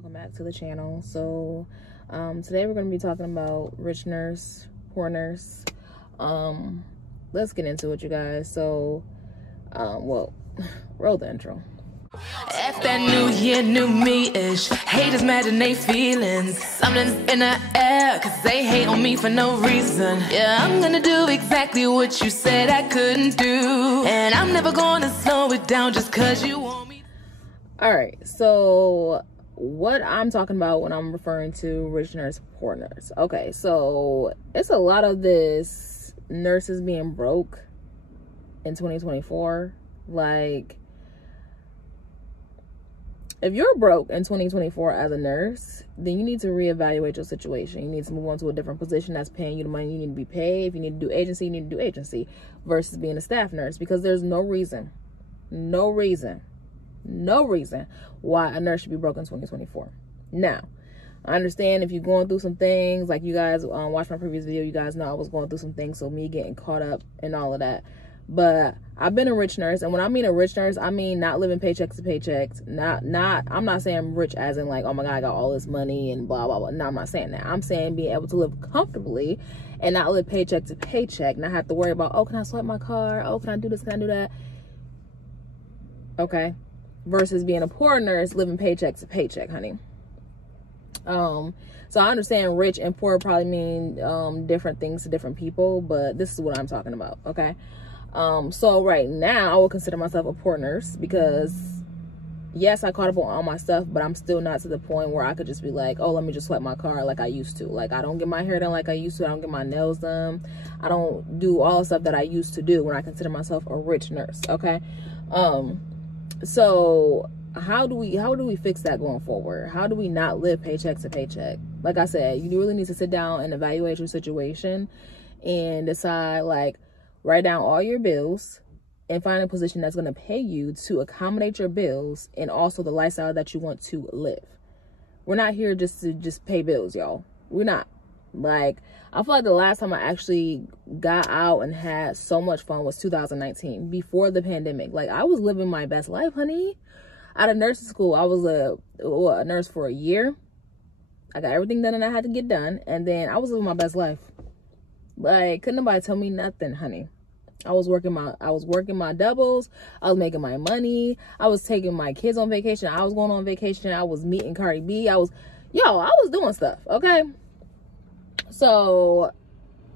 welcome back to the channel. So today we're going to be talking about rich nurse, poor nurse. Let's get into it, you guys. So well, roll the intro. F that new year, new me-ish. Haters mad and they feelings. Something's in the air, cause they hate on me for no reason. Yeah, I'm gonna do exactly what you said I couldn't do. And I'm never gonna slow it down just cause you want me. Alright, so what I'm talking about when I'm referring to rich nurse, poor nurse. Okay, so it's a lot of this nurses being broke in 2024. Like, if you're broke in 2024 as a nurse, then you need to reevaluate your situation. You need to move on to a different position that's paying you the money you need to be paid. If you need to do agency, you need to do agency versus being a staff nurse, because there's no reason why a nurse should be broke in 2024. Now, I understand if you're going through some things, like you guys watched my previous video, you guys know I was going through some things, so me getting caught up and all of that. But I've been a rich nurse, and when I mean a rich nurse, I mean not living paycheck to paycheck. I'm not saying rich as in like, oh my God, I got all this money and blah, blah, blah. No, I'm not saying that. I'm saying being able to live comfortably and not live paycheck to paycheck, not have to worry about, oh, can I swipe my card? Oh, can I do this? Can I do that? Okay. Versus being a poor nurse, living paycheck to paycheck, honey. So I understand rich and poor probably mean different things to different people, but this is what I'm talking about, okay? So right now I would consider myself a poor nurse because yes, I caught up on all my stuff, but I'm still not to the point where I could just be like, oh, let me just swipe my card like I used to. Like, I don't get my hair done like I used to. I don't get my nails done. I don't do all the stuff that I used to do when I consider myself a rich nurse. Okay. So how do we fix that going forward? How do we not live paycheck to paycheck? Like I said, you really need to sit down and evaluate your situation and decide, like, write down all your bills and find a position that's going to pay you to accommodate your bills and also the lifestyle that you want to live. We're not here just to pay bills, y'all. We're not. Like, I feel like the last time I actually got out and had so much fun was 2019, before the pandemic. Like, I was living my best life, honey. Out of nursing school, I was a nurse for a year. I got everything done and I had to get done, and then I was living my best life. Like, couldn't nobody tell me nothing, honey. I was working my doubles. I was making my money. I was taking my kids on vacation. I was going on vacation. I was meeting Cardi B. I was doing stuff, okay? So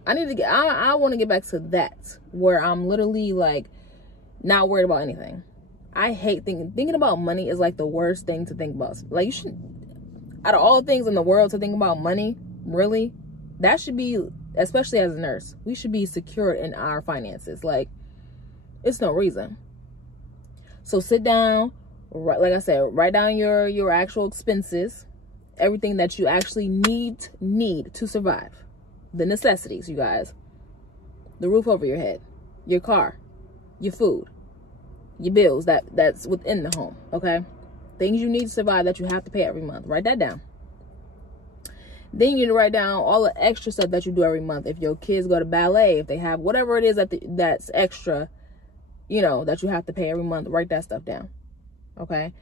I want to get back to that, where I'm literally like not worried about anything. I hate thinking about money is like the worst thing to think about. Like, you should, out of all things in the world, to think about money, really, that should be, especially as a nurse, we should be secure in our finances. Like, it's no reason. So sit down, like I said, write down your actual expenses, everything that you actually need to survive. The necessities, you guys. The roof over your head, your car, your food, your bills that's within the home, okay? Things you need to survive that you have to pay every month. Write that down. Then you need to write down all the extra stuff that you do every month. If your kids go to ballet, if they have whatever it is that's extra, you know, that you have to pay every month, write that stuff down, okay?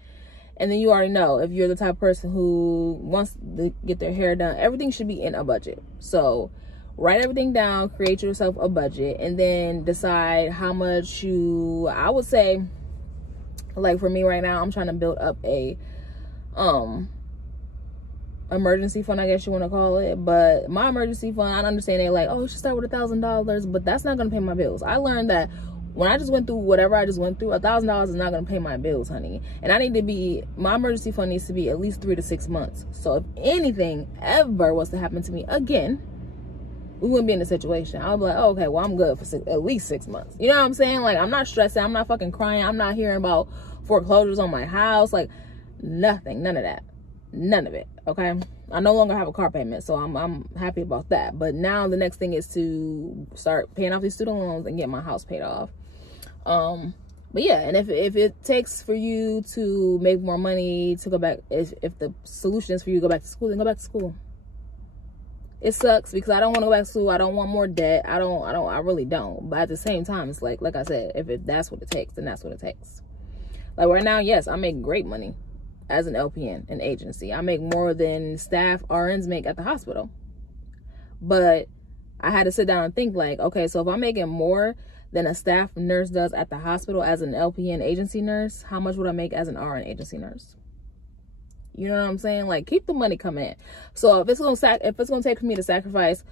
And then you already know, if you're the type of person who wants to get their hair done, everything should be in a budget. So write everything down, create yourself a budget, and then decide how much I would say, like for me right now, I'm trying to build up a emergency fund, I guess you want to call it. But my emergency fund, I understand they're like, oh, you should start with $1,000, but that's not going to pay my bills. I learned that when I just went through whatever I just went through, $1,000 is not going to pay my bills, honey. And my emergency fund needs to be at least 3 to 6 months. So if anything ever was to happen to me again, we wouldn't be in a situation. I would be like, oh, okay, well, I'm good for at least 6 months. You know what I'm saying? Like, I'm not stressing. I'm not fucking crying. I'm not hearing about foreclosures on my house. Like, nothing, none of that. None of it, okay? I no longer have a car payment, so I'm happy about that. But now the next thing is to start paying off these student loans and get my house paid off. But yeah, and if it takes for you to make more money to go back, if the solution is for you to go back to school, then go back to school. It sucks because I don't want to go back to school. I don't want more debt. I really don't. But at the same time, it's like I said, if that's what it takes, then that's what it takes. Like right now, yes, I'm making great money as an LPN, an agency. I make more than staff RNs make at the hospital. But I had to sit down and think like, okay, so if I'm making more than a staff nurse does at the hospital as an LPN agency nurse, how much would I make as an RN agency nurse? You know what I'm saying? Like, keep the money coming in. So if it's gonna take for me to sacrifice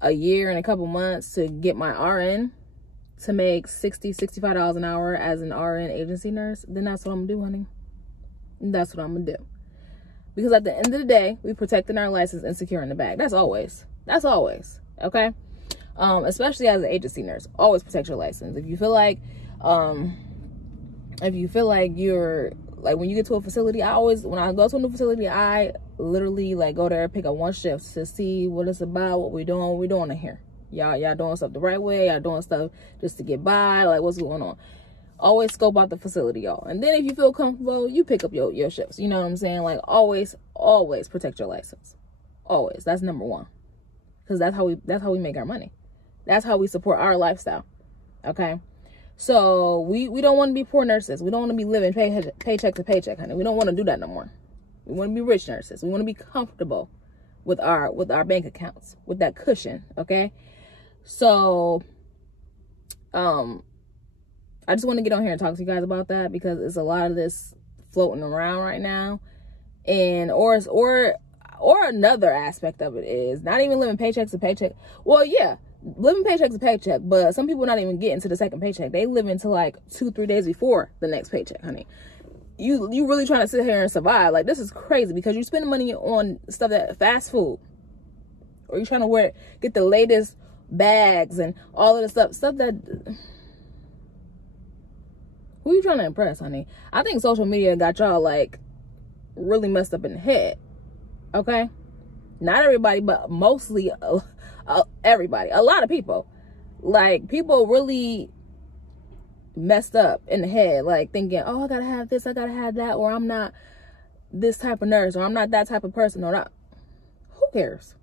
a year and a couple months to get my RN to make $60, $65 an hour as an RN agency nurse, then that's what I'm gonna do, honey. That's what I'm gonna do. Because at the end of the day, we protecting our license and securing the bag. That's always, okay? Especially as an agency nurse, always protect your license. If you feel like you're, like, when you get to a facility, when I go to a new facility, I literally, like, go there, pick up one shift to see what it's about, what we're doing in here. Y'all doing stuff the right way, y'all doing stuff just to get by, like, what's going on? Always scope out the facility, y'all. And then if you feel comfortable, you pick up your shifts. You know what I'm saying? Like, always protect your license. Always. That's number one. Because that's how we make our money. That's how we support our lifestyle. Okay? So we don't want to be poor nurses. We don't want to be living paycheck to paycheck, honey. We don't want to do that no more. We want to be rich nurses. We want to be comfortable with our bank accounts, with that cushion, okay? So I just want to get on here and talk to you guys about that, because it's a lot of this floating around right now. And or another aspect of it is not even living paycheck to paycheck. Well, yeah, living paycheck to paycheck, but some people not even getting to the second paycheck. They live into like 2-3 days before the next paycheck, honey. You really trying to sit here and survive. Like, this is crazy, because you spending money on stuff that fast food, or you trying to get the latest bags and all of the stuff that, who you trying to impress, honey? I think social media got y'all like really messed up in the head. Okay, not everybody, but mostly everybody. A lot of people, like, people really messed up in the head, like thinking, oh, I gotta have this, I gotta have that, or I'm not this type of nurse, or I'm not that type of person, or not. Who cares?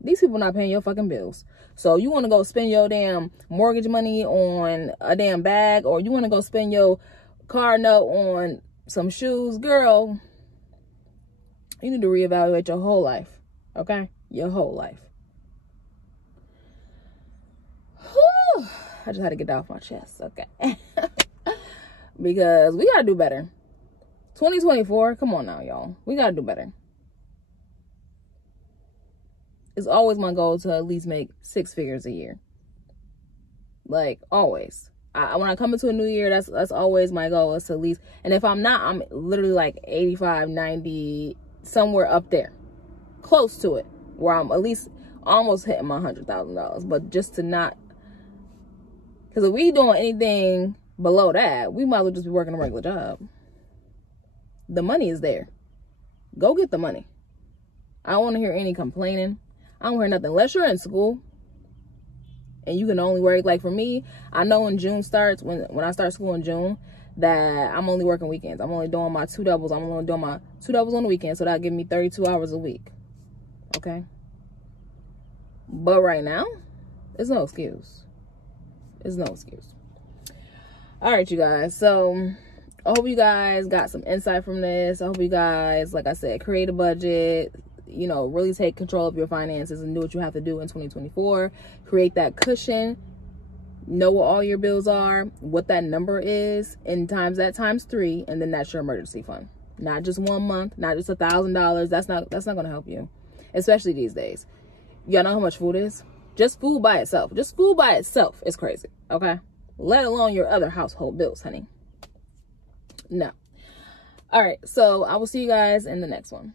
These people not paying your fucking bills. So you want to go spend your damn mortgage money on a damn bag, or you want to go spend your car note on some shoes, girl, you need to reevaluate your whole life, okay? Your whole life. Whew. I just had to get that off my chest, okay? Because we got to do better. 2024, come on now, y'all. We got to do better. It's always my goal to at least make 6 figures a year. Like, always. When I come into a new year, that's always my goal, is to at least, and if I'm not, I'm literally like 85, 90, somewhere up there, close to it, where I'm at least almost hitting my $100,000. But just to not, because if we doing anything below that, we might as well just be working a regular job. The money is there. Go get the money. I don't want to hear any complaining. I don't hear nothing. Unless you're in school and you can only work, like for me, I know when June starts, when I start school in June, that I'm only working weekends. I'm only doing my 2 doubles. I'm only doing my 2 doubles on the weekend, so that'll give me 32 hours a week. Okay? But right now, there's no excuse. There's no excuse. All right, you guys. So I hope you guys got some insight from this. I hope you guys, like I said, create a budget. You know, really take control of your finances and do what you have to do in 2024. Create that cushion. Know what all your bills are, what that number is, and times that times 3, and then that's your emergency fund. Not just 1 month, not just $1,000. That's not going to help you, especially these days. Y'all know how much food is? Just food by itself. Just food by itself is crazy, okay? Let alone your other household bills, honey. No. All right, so I will see you guys in the next one.